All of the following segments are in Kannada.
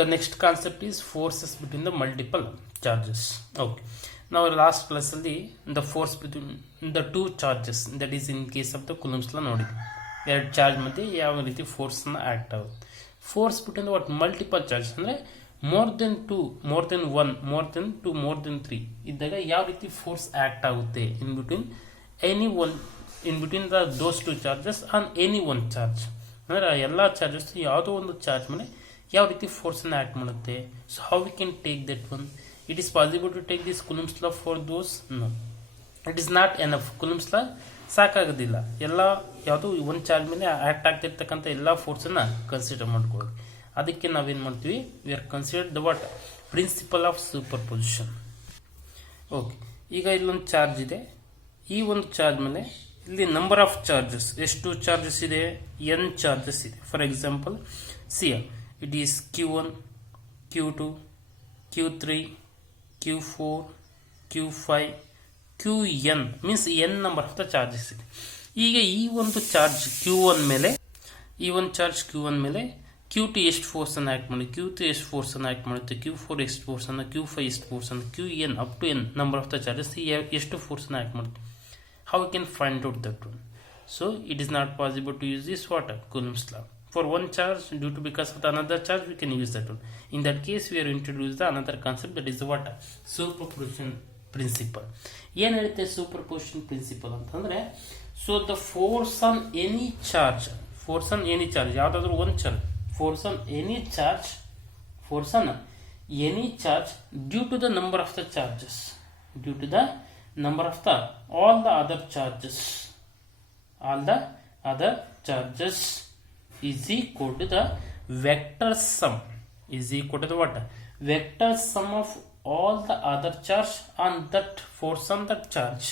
The next concept is forces between the multiple charges. Okay, now last class ಅಲ್ಲಿ the force between the two charges, that is in case of the Coulomb's law ನೋಡಿ, ಎರಡು ಚಾರ್ಜ್ ಮಧ್ಯೆ ಯಾವ ರೀತಿ ಫೋರ್ಸ್ ನ ಆಕ್ಟ್ ಆಗುತ್ತೆ. Force between what multiple charge ಅಂದ್ರೆ more than 2, more than 1, more than 2, more than 3 ಇದ್ದಾಗ ಯಾವ ರೀತಿ ಫೋರ್ಸ್ ಆಕ್ಟ್ ಆಗುತ್ತೆ in between any one, in between the those two charges on any one charge, ಅಂದ್ರೆ ಎಲ್ಲ ಚಾರ್ಜಸ್ ಯಾವುದೋ ಒಂದು ಚಾರ್ಜ್ ಮೇಲೆ ಯಾವ ರೀತಿ ಫೋರ್ಸ್ ಅನ್ನು ಆಕ್ಟ್ ಮಾಡುತ್ತೆ. So how we can take that one? It is possible to take this Coulomb's law for those? No, it is not enough. Coulomb's law ಸಾಕಾಗೋದಿಲ್ಲ. ಎಲ್ಲ ಯಾವುದು ಒಂದು ಚಾರ್ಜ್ ಮೇಲೆ ಆಕ್ಟ್ ಆಗ್ತಿರ್ತಕ್ಕಂಥ ಎಲ್ಲ ಫೋರ್ಸ್ ಅನ್ನ ಕನ್ಸಿಡರ್ ಮಾಡ್ಕೊಳ್ಳೋದು. ಅದಕ್ಕೆ ನಾವೇನ್ ಮಾಡ್ತೀವಿ, we are consider the what principle of superposition. Okay, ಈಗ ಇಲ್ಲೊಂದು ಚಾರ್ಜ್ ಇದೆ. ಈ ಒಂದು ಚಾರ್ಜ್ ಮೇಲೆ ಇಲ್ಲಿ ನಂಬರ್ ಆಫ್ ಚಾರ್ಜಸ್, ಎಷ್ಟು ಚಾರ್ಜಸ್ ಇದೆ? n ಚಾರ್ಜಸ್ ಇದೆ. For example see it is q1, q2, q3, q4, q5, qn means n number of the charges ಇದೆ. ಈಗ ಈ ಒಂದು ಚಾರ್ಜ್ q1 ಮೇಲೆ, ಈ ಒಂದು ಚಾರ್ಜ್ q1 ಮೇಲೆ q2 ಎಷ್ಟು ಫೋರ್ಸ್ ಅನ್ನು ಆಕ್ಟ್ ಮಾಡಿ, q3 ಎಷ್ಟು ಫೋರ್ಸ್ ಅನ್ನು ಆಕ್ಟ್ ಮಾಡುತ್ತೆ, q4 ಎಷ್ಟು ಫೋರ್ಸ್ ಅನ್ನು, q5 ಎಷ್ಟು ಫೋರ್ಸ್ ಅನ್ನು, qn up to n number of the charges ಎಷ್ಟು ಫೋರ್ಸ್ ಅನ್ನು ಆಕ್ಟ್ ಮಾಡುತ್ತೆ. How we can find out that one? So it is not possible to use this what Coulomb's law for one charge, due to because of the another charge we can use that one. In that case we are introduced the another concept, that is the what superposition principle. ಏನು ಹೇಳುತ್ತೆ superposition principle ಅಂತಂದ್ರೆ, so the force on any charge, force on any charge, ಯಾವುದಾದ್ರೂ ಒಂದು charge, force on any charge, force on any charge due to the number of the charges, due to the number of the all the other charges, all the other charges is equal to the vector sum, is equal to the what vector sum of all the other charge on that force on that charge,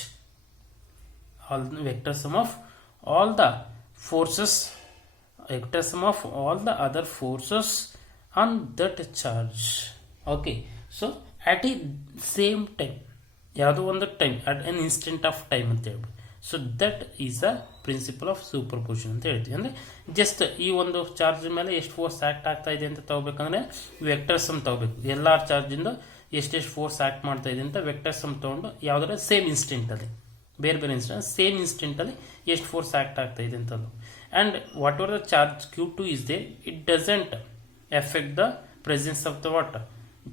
all the vector sum of all the forces, vector sum of all the other forces on that charge. Okay, so at the same time, ಯಾವುದೋ ಒಂದು time, at an instant of time ಅಂತ ಹೇಳ್ಬೋದು. So that is the principle of superposition ಅಂತ ಹೇಳ್ತೀವಿ. ಅಂದರೆ ಜಸ್ಟ್ ಈ ಒಂದು ಚಾರ್ಜ್ ಮೇಲೆ ಎಷ್ಟು ಫೋರ್ಸ್ ಆಕ್ಟ್ ಆಗ್ತಾ ಇದೆ ಅಂತ ತಗೋಬೇಕಂದ್ರೆ ವೆಕ್ಟರ್ ಸಮ್ ತಗೋಬೇಕು. ಎಲ್ಲ ಚಾರ್ಜಿಂದ ಎಷ್ಟೆಷ್ಟು ಫೋರ್ಸ್ ಆಕ್ಟ್ ಮಾಡ್ತಾ ಇದೆ ಅಂತ ವೆಕ್ಟರ್ ಸಮ್ ತಗೊಂಡು ಯಾವುದಾದ್ರೆ ಸೇಮ್ ಇನ್ಸ್ಟೆಂಟಲ್ಲಿ, ಬೇರೆ ಬೇರೆ ಇನ್ಸ್ಟೆಂಟ್ ಸೇಮ್ ಇನ್ಸ್ಟೆಂಟಲ್ಲಿ ಎಷ್ಟು ಫೋರ್ಸ್ ಆಕ್ಟ್ ಆಗ್ತಾ ಇದೆ ಅಂತ. And what ever the charge Q2 is there, it doesn't affect the presence of the what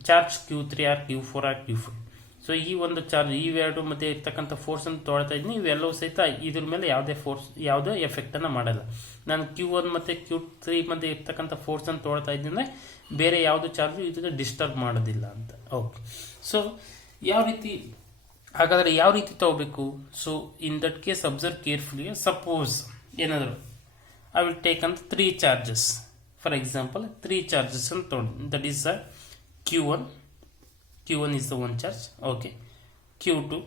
charge Q3 or Q4 or Q5. So ಈ ಒಂದು ಚಾರ್ಜ್ ಇವೆರಡು ಮಧ್ಯೆ ಇರ್ತಕ್ಕಂಥ ಫೋರ್ಸ್ ಅನ್ನು ತೊಗೊಳ್ತಾ ಇದ್ದೀನಿ, ಇವೆಲ್ಲವೂ ಸಹಿತ ಇದ್ರ ಮೇಲೆ ಯಾವುದೇ ಫೋರ್ಸ್, ಯಾವುದೇ ಎಫೆಕ್ಟ್ ಅನ್ನು ಮಾಡಲ್ಲ. ನಾನು Q1 ಮತ್ತು Q3 ಮಧ್ಯೆ ಇರ್ತಕ್ಕಂಥ ಫೋರ್ಸ್ ಅನ್ನು ತೊಗೊಳ್ತಾ ಇದ್ದೀನಿ, ಬೇರೆ ಯಾವುದು ಚಾರ್ಜ್ ಇದಕ್ಕೆ ಡಿಸ್ಟರ್ಬ್ ಮಾಡೋದಿಲ್ಲ ಅಂತ. ಓಕೆ, ಸೊ ಯಾವ ರೀತಿ, ಹಾಗಾದರೆ ಯಾವ ರೀತಿ ತಗೋಬೇಕು? So in that case observe carefully. Suppose ಏನಾದರೂ ಐ ವಿಲ್ ಟೇಕ್ ಅಂತ 3 ಚಾರ್ಜಸ್, ಫಾರ್ ಎಕ್ಸಾಂಪಲ್ 3 ಚಾರ್ಜಸ್ ಅಂತ ತೊಗೊಂಡು, that is Q1 is the one charge, okay, Q2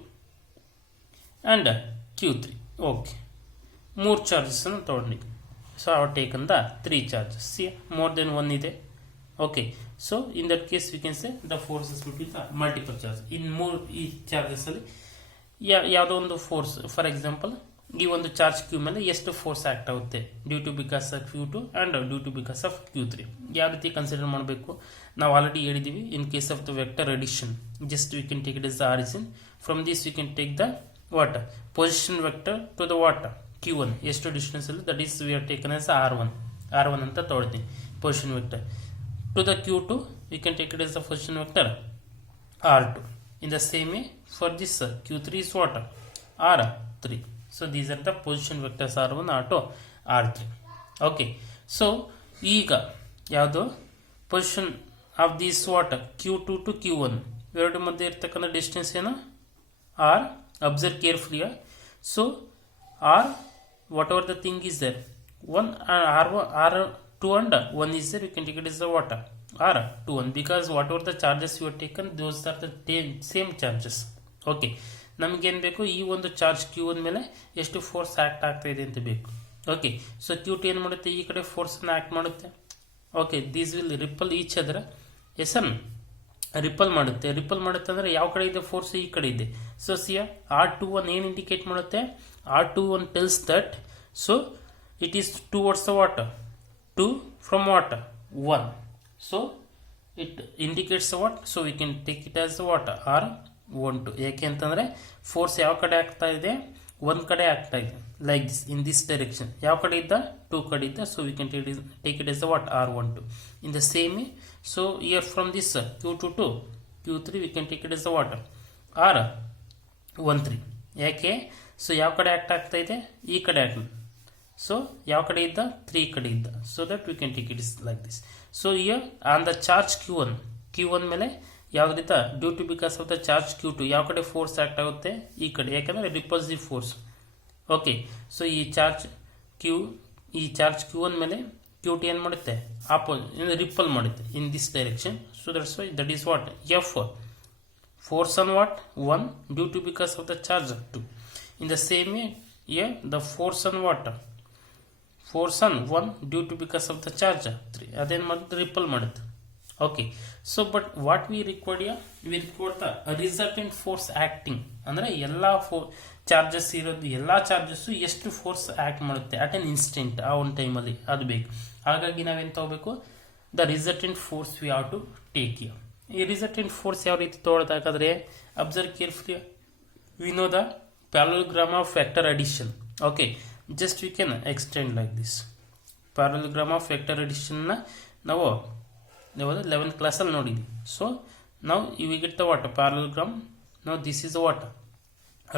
and Q3, okay, 3 charges ಅನ್ನು ತಗೊಂಡು. So I have taken the 3 charges. See, more than one ಇದೆ. Okay, so in that case we can say the forces between the multiple charges. In more ಈ ಚಾರ್ಜಸ್ ಅಲ್ಲಿ ಯಾವುದೋ ಒಂದು ಫೋರ್ಸ್, ಫಾರ್ ಎಕ್ಸಾಂಪಲ್ ಈ ಒಂದು ಚಾರ್ಜ್ Q ಮೇಲೆ ಎಷ್ಟು ಫೋರ್ಸ್ ಆಕ್ಟ್ ಆಗುತ್ತೆ due to because of Q2 and due to because of Q3. ಯಾವ ರೀತಿ ಕನ್ಸಿಡರ್ ಮಾಡಬೇಕು? ನಾವು ಆಲ್ರೆಡಿ ಹೇಳಿದೀವಿ, in case of the vector addition, just we can take it is the origin. From this we can take the what position vector to the what Q1 ಎಷ್ಟು ಡಿಸ್ಟೆನ್ಸ್ ಅಲ್ಲಿ, that is we are taken as R1 ಅಂತ ತೊಗೊಳ್ತೀನಿ position vector. To the Q2 V can take it is the position vector R2. In the same way for this Q3 is what R3. So these are the position vectors R1, R2, R3. Okay, so ಈಗ ಯಾವುದು position of this what Q2 to Q1 ಎರಡು ಮಧ್ಯೆ ಇರ್ತಕ್ಕಂಥ ಡಿಸ್ಟೆನ್ಸ್ ಏನು? R. Observe carefully. So R, whatever the thing is there, one R2 and 1 is there, you can take it as the what R21, because whatever the charges you have taken, those are the same charges. Okay, ನಮಗೇನು ಬೇಕು? ಈ ಒಂದು ಚಾರ್ಜ್ Q1 ಮೇಲೆ ಎಷ್ಟು ಫೋರ್ಸ್ ಆಕ್ಟ್ ಆಗ್ತಾ ಇದೆ ಅಂತ ಬೇಕು. ಓಕೆ, ಸೊ Q2 ಏನು ಮಾಡುತ್ತೆ? ಈ ಕಡೆ ಫೋರ್ಸನ್ನು ಆಕ್ಟ್ ಮಾಡುತ್ತೆ. Okay, these will repel each ಅದರ. ಎಸ್ ಅನ್ ರಿಪಲ್ ಮಾಡುತ್ತೆ. ರಿಪಲ್ ಮಾಡುತ್ತೆ ಅಂದರೆ ಯಾವ ಕಡೆ ಇದೆ ಫೋರ್ಸ್? ಈ ಕಡೆ ಇದೆ. ಸೊ ಸಿಯ R21 ಏನು ಇಂಡಿಕೇಟ್ ಮಾಡುತ್ತೆ? R21 tells that so it is towards the what 2 from what 1. So it indicates what, so we can take it as what R12. ಯಾಕೆ ಅಂತಂದರೆ ಫೋರ್ಸ್ ಯಾವ ಕಡೆ ಆಗ್ತಾ ಇದೆ, ಒಂದು ಕಡೆ ಆಗ್ತಾ ಇದೆ, like this in this direction. ಯಾವ ಕಡೆ ಇದ್ದ, 2 ಕಡೆ ಇದ್ದ, so we can take it as what R12. In the same way, so here from this Q2 to Q3 V can take it as what R13. ಯಾಕೆ, ಸೊ ಯಾವ ಕಡೆ ಆಕ್ಟ್ ಆಗ್ತಾ ಇದೆ, ಈ ಕಡೆ ಆಕ್ಟ್. ಸೊ ಯಾವ ಕಡೆ ಇದ್ದ, 3 ಕಡೆ ಇದ್ದ, so that we can take it is like this. So here on the charge Q1 ಮೇಲೆ ಯಾವುದಿದ್ದ, due to because of the charge Q2 ಯಾವ ಕಡೆ ಫೋರ್ಸ್ ಆಕ್ಟ್ ಆಗುತ್ತೆ, ಈ ಕಡೆ, ಯಾಕಂದ್ರೆ ರಿಪಲ್ಸಿವ್ ಫೋರ್ಸ್. ಓಕೆ, ಸೊ ಈ ಚಾರ್ಜ್ Q1 ಮೇಲೆ Q2 ಏನು ಮಾಡುತ್ತೆ, ರಿಪಲ್ ಮಾಡುತ್ತೆ in this direction. So that's why that is what F. Force on what, 1 due to because of the charge 2. In the same way here the force on what, force on 1 due to because of the charge 3 ಅದೇನು ಮಾಡುತ್ತೆ, ರಿಪಲ್ ಮಾಡುತ್ತೆ. Okay, so but what we required here, we required the resultant force acting. ಅಂದರೆ ಎಲ್ಲ ಚಾರ್ಜಸ್ ಇರೋದು, ಎಲ್ಲ ಚಾರ್ಜಸ್ಸು ಎಷ್ಟು ಫೋರ್ಸ್ ಆಕ್ಟ್ ಮಾಡುತ್ತೆ ಅಟ್ ಎನ್ ಇನ್ಸ್ಟೆಂಟ್, ಆ ಒಂದು ಟೈಮಲ್ಲಿ ಅದು ಬೇಕು. ಹಾಗಾಗಿ ನಾವೇನು ತಗೋಬೇಕು, the resultant force we have to take here. ಈ ರಿಸಲ್ಟೆಂಟ್ ಫೋರ್ಸ್ ಯಾವ ರೀತಿ ತೊಗೊಳ್ಬೇಕಾದ್ರೆ, observe carefully, we know the parallelogram of vector addition. Okay, just we can extend like this. Parallelogram of vector ಅಡಿಷನ್ನ ನಾವು 11th ಕ್ಲಾಸಲ್ಲಿ ನೋಡಿದ್ವಿ. ಸೊ ನಾವು we get the what parallelogram. ನಾವು this is what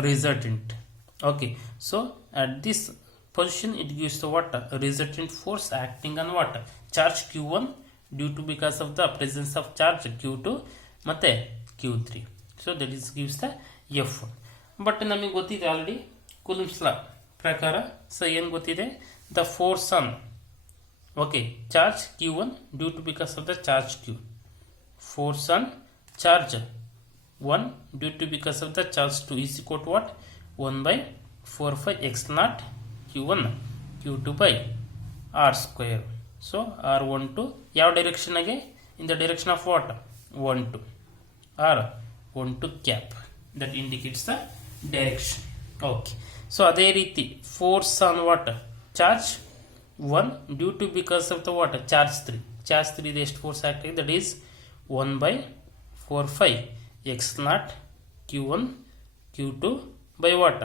resultant. Okay, so at this position it gives the what resultant force acting on what, charge Q1 due to because of the presence of charge Q2 ಮತ್ತೆ Q3. so that is gives the F1. But ನಮಗೆ ಗೊತ್ತಿದೆ ಆಲ್ರೆಡಿ ಕೂಲಂಬ್ಸ್ ಲಾ ಪ್ರಕಾರ. ಸೊ ಏನು ಗೊತ್ತಿದೆ, the force on charge Q1 due to because of the charge Q, force on charge 1 due to because of the charge 2 is equal to what, 1/4 x naught Q1 Q2 by R square. So R12 ಯಾವ ಡೈರೆಕ್ಷನ್ ಆಗಿ, in the direction of what, 12, R12 cap, that indicates the direction. Okay, so ಅದೇ ರೀತಿ force on what, charge 1 due to because of the what, charge 3 ಇದೆ ಎಷ್ಟು ಫೋರ್ಸ್ ಆಗಿದೆ, that is 1/4 x naught Q1 Q2 by what,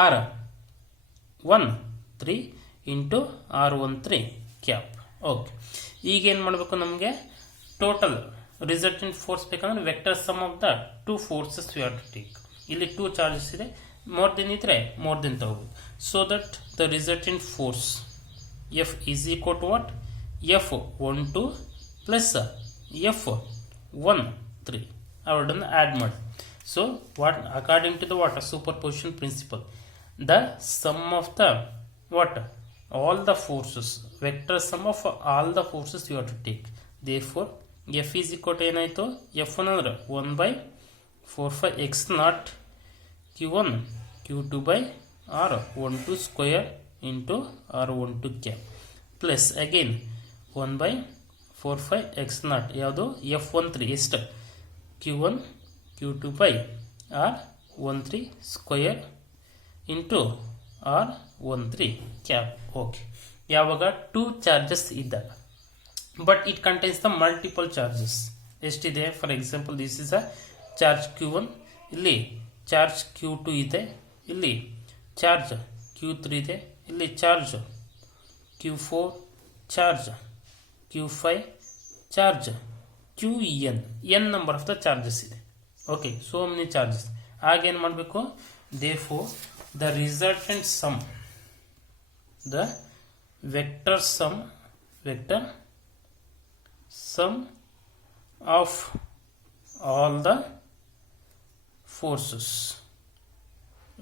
R13 into R13 cap. Okay, ಈಗ ಏನು ಮಾಡಬೇಕು, ನಮಗೆ ಟೋಟಲ್ ರಿಸಲ್ಟೆಂಟ್ ಫೋರ್ಸ್ ಬೇಕಂದ್ರೆ vector sum of the 2 forces we have to take. ಇಲ್ಲಿ 2 ಚಾರ್ಜಸ್ ಇದೆ, ಮೋರ್ ದೆನ್ ಇದ್ರೆ ಮೋರ್ ದೆನ್ ತಗೋಬೇಕು. So that the resultant force F is equal to what, F12 plus F13 ಅವರನ್ನು ಆ್ಯಡ್ ಮಾಡಿ. So what, according to the what superposition principle, the sum of the what all the forces, vector sum of all the forces you have to take. Therefore F is equal to ಏನಾಯಿತು, F1 ಅಂದ್ರೆ 1/4 x naught Q1 Q2 by R12 square into R12 cap plus again 1/4 x naught ಯಾವುದು F13 ಎಷ್ಟು, Q1 Q2 by R13 square into R13 cap. Okay, ಯಾವಾಗ 2 ಚಾರ್ಜಸ್ ಇದ್ದಾಗ, but it contains the multiple charges. ಎಷ್ಟಿದೆ, for example this is a charge Q1, ಇಲ್ಲಿ ಚಾರ್ಜ್ Q2 ಇದೆ, ಇಲ್ಲಿ ಚಾರ್ಜ್ Q3 ಇದೆ, ಇಲ್ಲಿ charge Q4, charge Q5, charge Qn, n number of the charges ಇದೆ. Okay, so many charges. ಆಗೇನು ಮಾಡಬೇಕು, therefore the resultant sum, the vector sum of all the forces,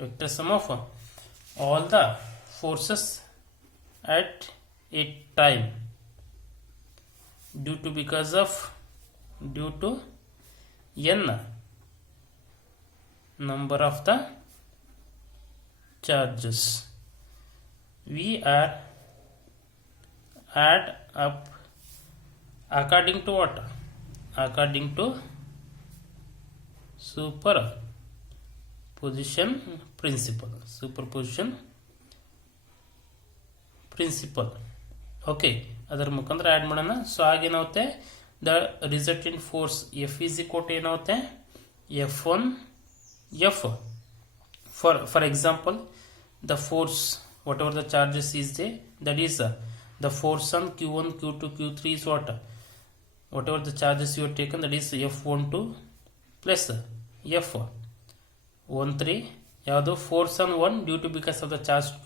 vector sum of all the forces at a time due to n number of the charges, we are add up according to what, according to superposition principle. Okay, ಅದರ ಮುಖಾಂತರ ಆ್ಯಡ್ ಮಾಡೋಣ. ಸೊ ಆಗೇನಾಗುತ್ತೆ, the resultant force F is equal to ಏನು ಆಗುತ್ತೆ F1 F. For example, the force whatever the charges is there, that is the force on Q1 Q2 Q3 is what, whatever the charges you have taken, that is F12 plus F13 ಯಾವುದು force on 1 due to because of the charge Q,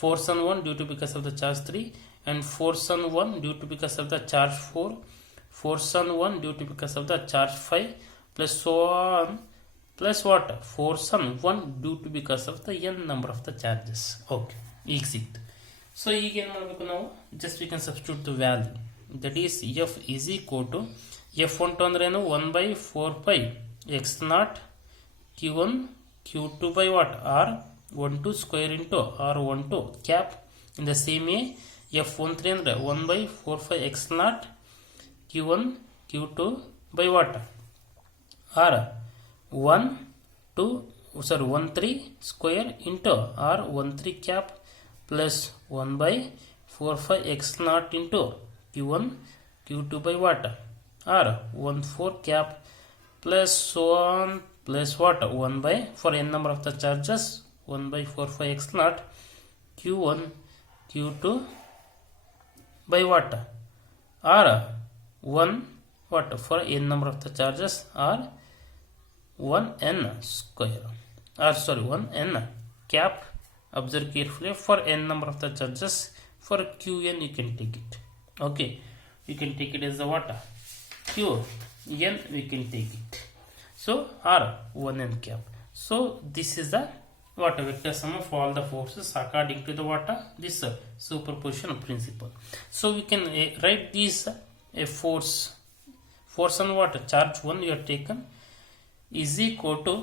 force on 1 due to because of the charge 3, and force on 1 due to because of the charge 4, force on 1 due to because of the charge 5, plus so on, plus what, force on 1 due to because of the n number of the charges. Okay, ಈಗ ಸಿಕ್ತು. ಸೊ ಈಗ ಏನು ಮಾಡಬೇಕು ನಾವು, just we can substitute the value, that is F is equal to F12 ಅಂದ್ರೆ ಏನು 1/4 x0 Q1 Q2 by what, R12 square into R12 cap. In the same way F13 ಅಂದ್ರೆ 1/4 x0 Q1 Q2 by what, R13 square into R13 cap plus 1/4 x0 into Q1 Q2 by what, R14 cap plus so on, plus what, 1 by, for n number of the charges, 1/4 x0 Q1 Q2 by what, R1 what, for n number of the charges are 1n square, or sorry 1n cap. Observe carefully, for n number of the charges, for Qn you can take it, okay, you can take it as the what, Qn we can take it, so R1n cap. So this is the what, vector sum of all the forces according to the what, this superposition principle. So we can write this a force on what, charge 1 you have taken is equal to,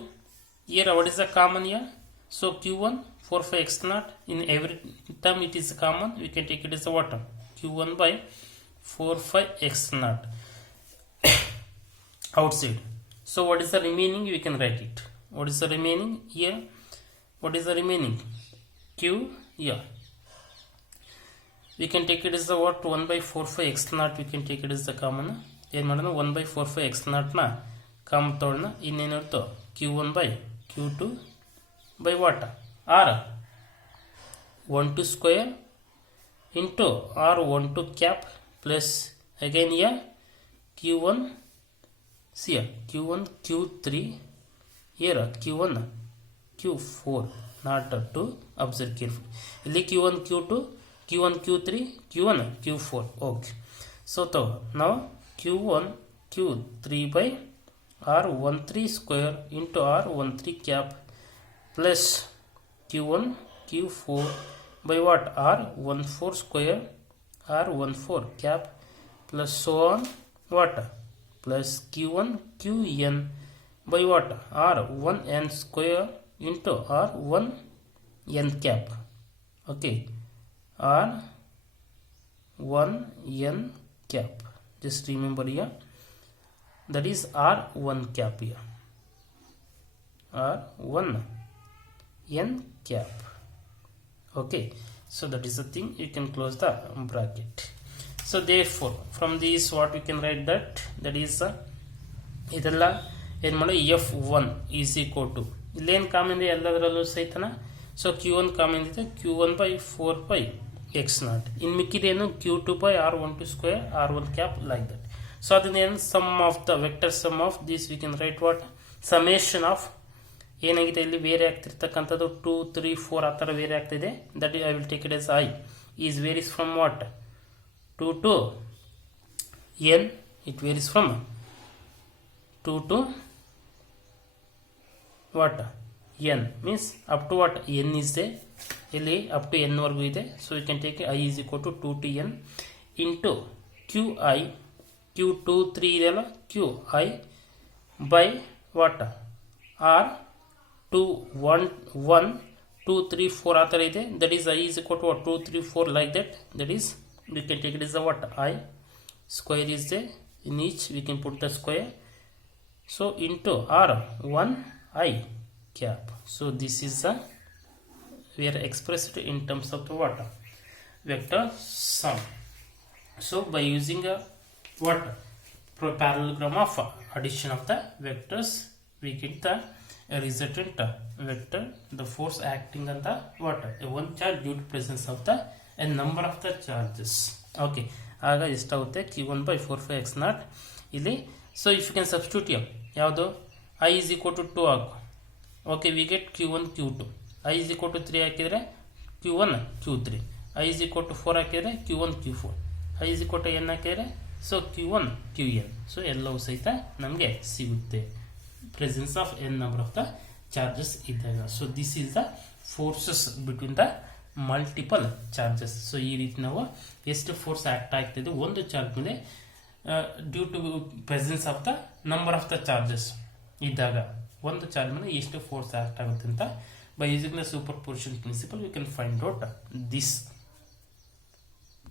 here what is the common here, so Q1 4 x0, in every term it is common, we can take it as the what, Q1 by 4 x0 outside. So what is the remaining, we can write it, what is the remaining here, what is the remaining Q, yeah, we can take it as the what, 1/4 x0, we can take it as the common, ಏನು ಮಾಡೋಣ 1/4 x0 ನ ಕಾಮನ್ ತೊಗೊಳ್ಳೋಣ, ಇನ್ನೇನಿರುತ್ತೋ Q1 by Q2 by what, R12 square into R12 cap plus again here Q1, see here Q1 Q3, here Q1 Q4, not 2, observe carefully, ಇಲ್ಲಿ Q1 Q2 Q1 Q3 Q1 Q4, okay. So now Q1 Q3 by R13 square into R13 cap plus Q1 Q4 by what, R14 square R14 cap plus so on what, plus Q1 Qn by what, R1n square into R1n cap, okay, R1n cap, just remember here, that is R1 cap here, R1n cap, okay. So that is the thing, you can close the bracket. So therefore from this what we can write, that is ಇದೆಲ್ಲ ಏನು ಮಾಡಿ F1 is equal to, ಇಲ್ಲೇನು ಕಾಮನ್ ಇದೆ ಎಲ್ಲದರಲ್ಲೂ ಸಹಿತನ, ಸೊ Q1 ಕಾಮನ್ ಇದೆ, Q1 by 4 x0, ಇನ್ನು ಮಿಕ್ಕಿದೇನು Q2 by R12 square R1 cap like that. So ಅದನ್ನೇನು sum of the vector sum of this we can write what, summation of, ಏನಾಗಿದೆ ಇಲ್ಲಿ ಬೇರೆ ಆಗ್ತಿರ್ತಕ್ಕಂಥದ್ದು 2 3 4 ಆ ಥರ ಬೇರೆ ಆಗ್ತಿದೆ, that I will take it as i is varies from what 2 to n, it varies from 2 to what, n, means up to what, n is there, ಇಲ್ಲಿ up to n ವರೆಗೂ ಇದೆ, so you can take I is equal to 2 to n into Qi, Q2 3 ಇದೆಯಲ್ಲ Qi by what, R 2 1 1 2 3 4 ಆ ಥರ ಇದೆ, that is I is equal to what, 2 3 4 like that, that is we can take it as a what, I square is there, in each we can put the square, so into R1 I cap. So this is the, we are expressed in terms of the what, vector sum. So by using a what, parallelogram of addition of the vectors, we get the resultant vector, the force acting on the what, one charge due to presence of the a number of the charges. Okay, ಆಗ ಎಷ್ಟಾಗುತ್ತೆ q1 by 4πx0 ಇಲ್ಲಿ. So if you can substitute ಯಾವುದು i is equal to 2 ಹಾಕು. Okay, we get q1 q2. i is equal to 3 ಹಾಕಿದರೆ q1 q3. i is equal to 4 ಹಾಕಿದರೆ q1 q4. i is equal to n ಹಾಕಿದರೆ ಸೊ q1 qn. ಸೊ ಎಲ್ಲವೂ ಸಹಿತ ನಮಗೆ ಸಿಗುತ್ತೆ presence of n number of the charges ಇದ್ದಾಗ. So this is the forces between the multiple charges. So ಈ ರೀತಿ ನಾವು ಎಷ್ಟು ಫೋರ್ಸ್ ಆಕ್ಟ್ ಆಗ್ತಿದೆ ಒಂದು ಚಾರ್ಜ್ ಮೇಲೆ due to presence of the number of the charges ಇದ್ದಾಗ ಒಂದು ಚಾರ್ಜ್ ಮೇಲೆ ಎಷ್ಟು ಫೋರ್ಸ್ ಆಕ್ಟ್ ಆಗುತ್ತೆ ಅಂತ by using the superposition principle you can find out this.